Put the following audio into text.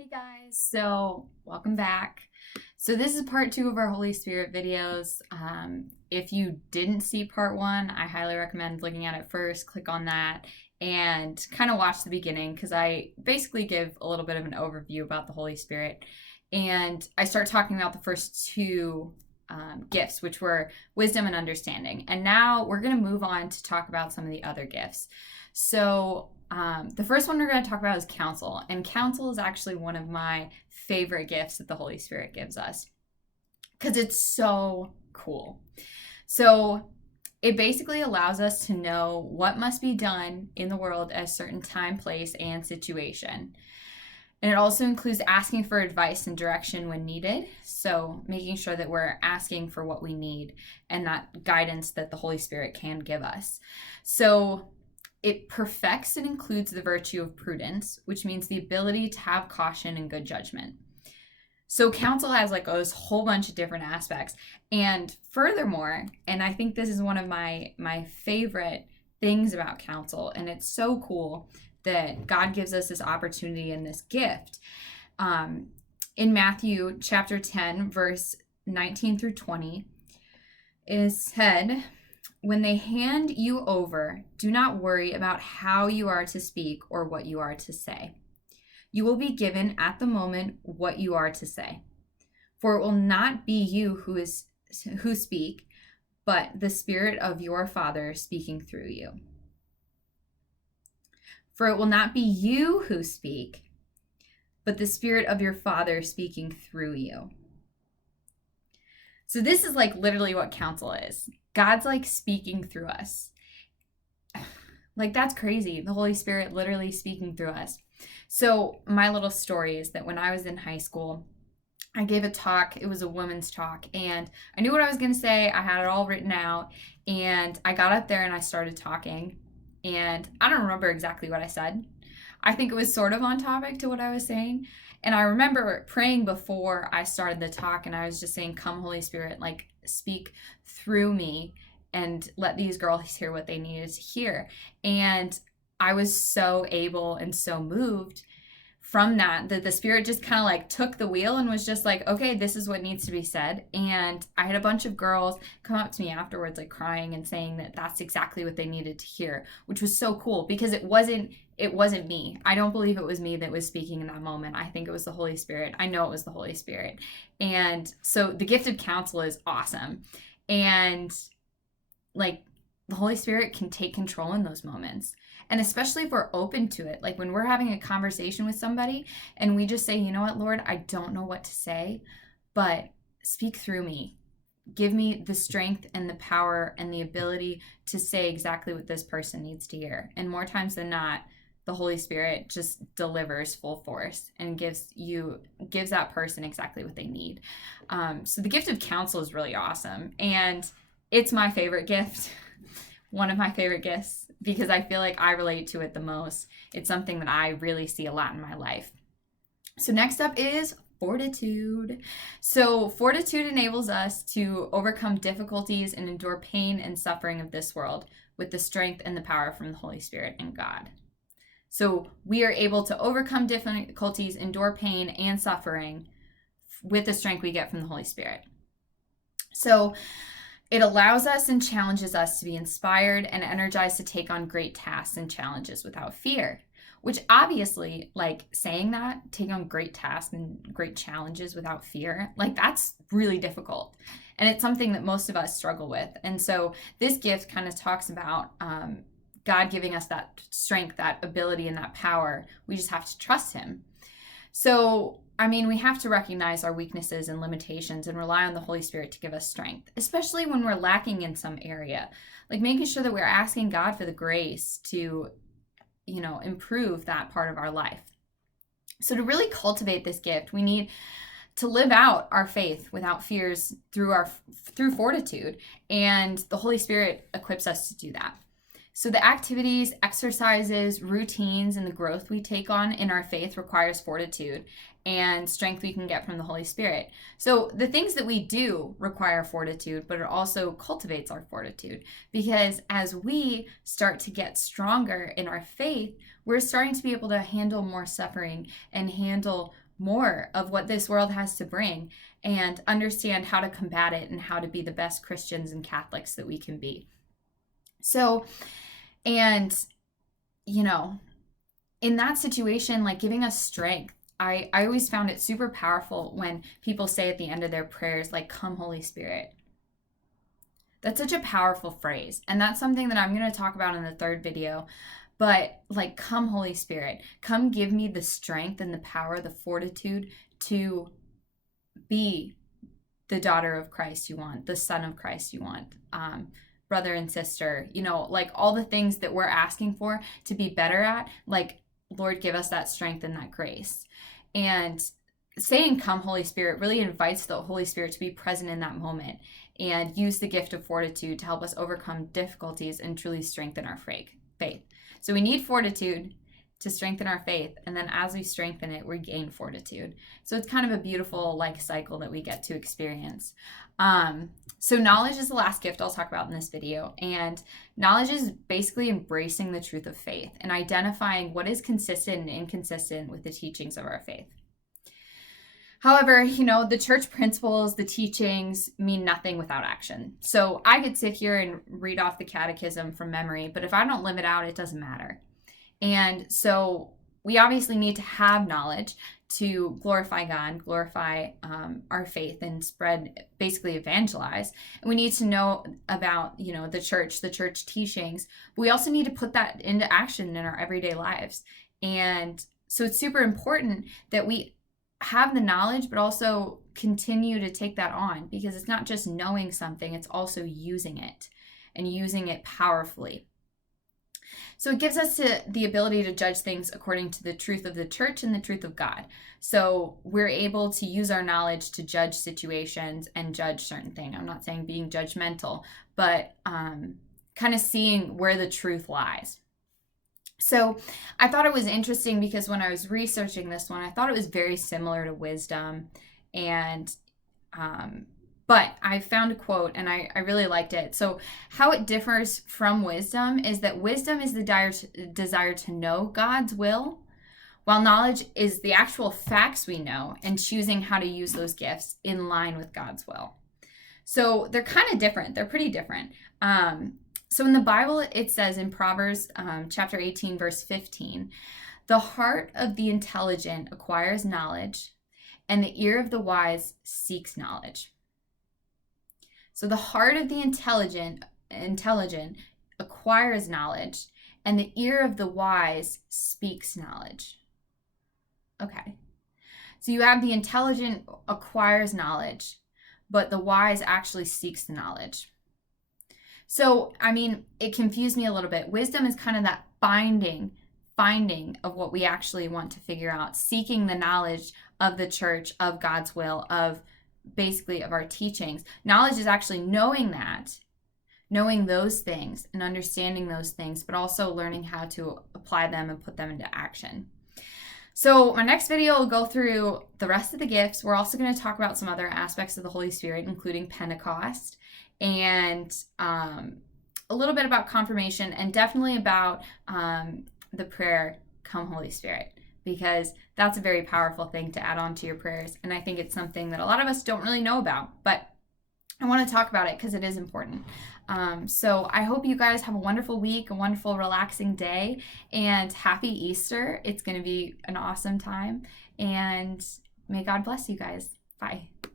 Hey guys, so welcome back. So this is part 2 of our Holy Spirit videos. If you didn't see part 1, I highly recommend looking at it first. Click on that and kind of watch the beginning because I basically give a little bit of an overview about the Holy Spirit. And I start talking about the first two gifts, which were wisdom and understanding. And now we're going to move on to talk about some of the other gifts. So the first one we're going to talk about is counsel. And counsel is actually one of my favorite gifts that the Holy Spirit gives us because it's so cool. So it basically allows us to know what must be done in the world at a certain time, place, and situation. And it also includes asking for advice and direction when needed. So making sure that we're asking for what we need and that guidance that the Holy Spirit can give us. So it perfects and includes the virtue of prudence, which means the ability to have caution and good judgment. So counsel has like a whole bunch of different aspects. And furthermore, and I think this is one of my favorite things about counsel, and it's so cool that God gives us this opportunity and this gift. In Matthew chapter 10, verse 19 through 20, it is said, "When they hand you over, do not worry about how you are to speak or what you are to say. You will be given at the moment what you are to say. For it will not be you who speak, but the Spirit of your Father speaking through you. For it will not be you who speak, but the Spirit of your Father speaking through you." So this is like literally what counsel is. God's like speaking through us. Like that's crazy. The Holy Spirit literally speaking through us. So my little story is that when I was in high school, I gave a talk. It was a women's talk, and I knew what I was going to say. I had it all written out, and I got up there and I started talking, and I don't remember exactly what I said. I think it was sort of on topic to what I was saying. And I remember praying before I started the talk, and I was just saying, "Come, Holy Spirit, like speak through me and let these girls hear what they needed to hear." And I was so able and so moved from that the Spirit just kind of like took the wheel and was just like, okay, this is what needs to be said. And I had a bunch of girls come up to me afterwards, like crying and saying that that's exactly what they needed to hear, which was so cool because it wasn't me. I don't believe it was me that was speaking in that moment. I think it was the Holy Spirit. I know it was the Holy Spirit. And so the gift of counsel is awesome. And like the Holy Spirit can take control in those moments. And especially if we're open to it, like when we're having a conversation with somebody and we just say, "You know what, Lord, I don't know what to say, but speak through me. Give me the strength and the power and the ability to say exactly what this person needs to hear." And more times than not, the Holy Spirit just delivers full force and gives that person exactly what they need. So the gift of counsel is really awesome. And it's my favorite gift. One of my favorite gifts because I feel like I relate to it the most. It's something that I really see a lot in my life. So next up is fortitude. So fortitude enables us to overcome difficulties and endure pain and suffering of this world with the strength and the power from the Holy Spirit and God. So we are able to overcome difficulties, endure pain and suffering with the strength we get from the Holy Spirit. So it allows us and challenges us to be inspired and energized to take on great tasks and challenges without fear, which obviously, like saying that, take on great tasks and great challenges without fear, like that's really difficult. And it's something that most of us struggle with. And so this gift kind of talks about God giving us that strength, that ability, and that power. We just have to trust Him. So I mean, we have to recognize our weaknesses and limitations and rely on the Holy Spirit to give us strength, especially when we're lacking in some area. Like making sure that we're asking God for the grace to, improve that part of our life. So to really cultivate this gift, we need to live out our faith without fears through fortitude, and the Holy Spirit equips us to do that. So the activities, exercises, routines, and the growth we take on in our faith requires fortitude and strength we can get from the Holy Spirit. So the things that we do require fortitude, but it also cultivates our fortitude because as we start to get stronger in our faith, we're starting to be able to handle more suffering and handle more of what this world has to bring and understand how to combat it and how to be the best Christians and Catholics that we can be. So, and, you know, in that situation, like giving us strength, I always found it super powerful when people say at the end of their prayers, like, "Come, Holy Spirit." That's such a powerful phrase. And that's something that I'm going to talk about in the third video. But like, come, Holy Spirit, come give me the strength and the power, the fortitude to be the daughter of Christ you want, the son of Christ you want, brother and sister, you know, like all the things that we're asking for to be better at. Like, Lord, give us that strength and that grace. And saying come, Holy Spirit, really invites the Holy Spirit to be present in that moment and use the gift of fortitude to help us overcome difficulties and truly strengthen our faith. So we need fortitude to strengthen our faith, and then as we strengthen it, we gain fortitude. So it's kind of a beautiful like cycle that we get to experience. So knowledge is the last gift I'll talk about in this video, and knowledge is basically embracing the truth of faith and identifying what is consistent and inconsistent with the teachings of our faith. However, you know, the church principles, the teachings mean nothing without action. So I could sit here and read off the catechism from memory, but if I don't live it out, it doesn't matter. And so we obviously need to have knowledge to glorify God, glorify our faith, and spread, basically evangelize. And we need to know about, you know, the church teachings. But we also need to put that into action in our everyday lives. And so it's super important that we have the knowledge, but also continue to take that on, because it's not just knowing something, it's also using it and using it powerfully. So it gives us the ability to judge things according to the truth of the church and the truth of God. So we're able to use our knowledge to judge situations and judge certain things. I'm not saying being judgmental, but kind of seeing where the truth lies. So I thought it was interesting because when I was researching this one, I thought it was very similar to wisdom. And but I found a quote and I really liked it. So how it differs from wisdom is that wisdom is the desire to know God's will, while knowledge is the actual facts we know and choosing how to use those gifts in line with God's will. So they're kind of different. They're pretty different. So in the Bible, it says in Proverbs chapter 18, verse 15, "The heart of the intelligent acquires knowledge, and the ear of the wise seeks knowledge." So the heart of the intelligent acquires knowledge, and the ear of the wise speaks knowledge. Okay. So you have the intelligent acquires knowledge, but the wise actually seeks the knowledge. So, I mean, it confused me a little bit. Wisdom is kind of that finding of what we actually want to figure out, seeking the knowledge of the church, of God's will, of basically of our teachings. Knowledge is actually knowing those things and understanding those things, but also learning how to apply them and put them into action. So my next video will go through the rest of the gifts. We're also going to talk about some other aspects of the Holy Spirit, including Pentecost, and a little bit about confirmation, and definitely about the prayer, "Come, Holy Spirit," because that's a very powerful thing to add on to your prayers. And I think it's something that a lot of us don't really know about, but I want to talk about it because it is important. So I hope you guys have a wonderful week, a wonderful, relaxing day, and happy Easter. It's going to be an awesome time, and may God bless you guys. Bye.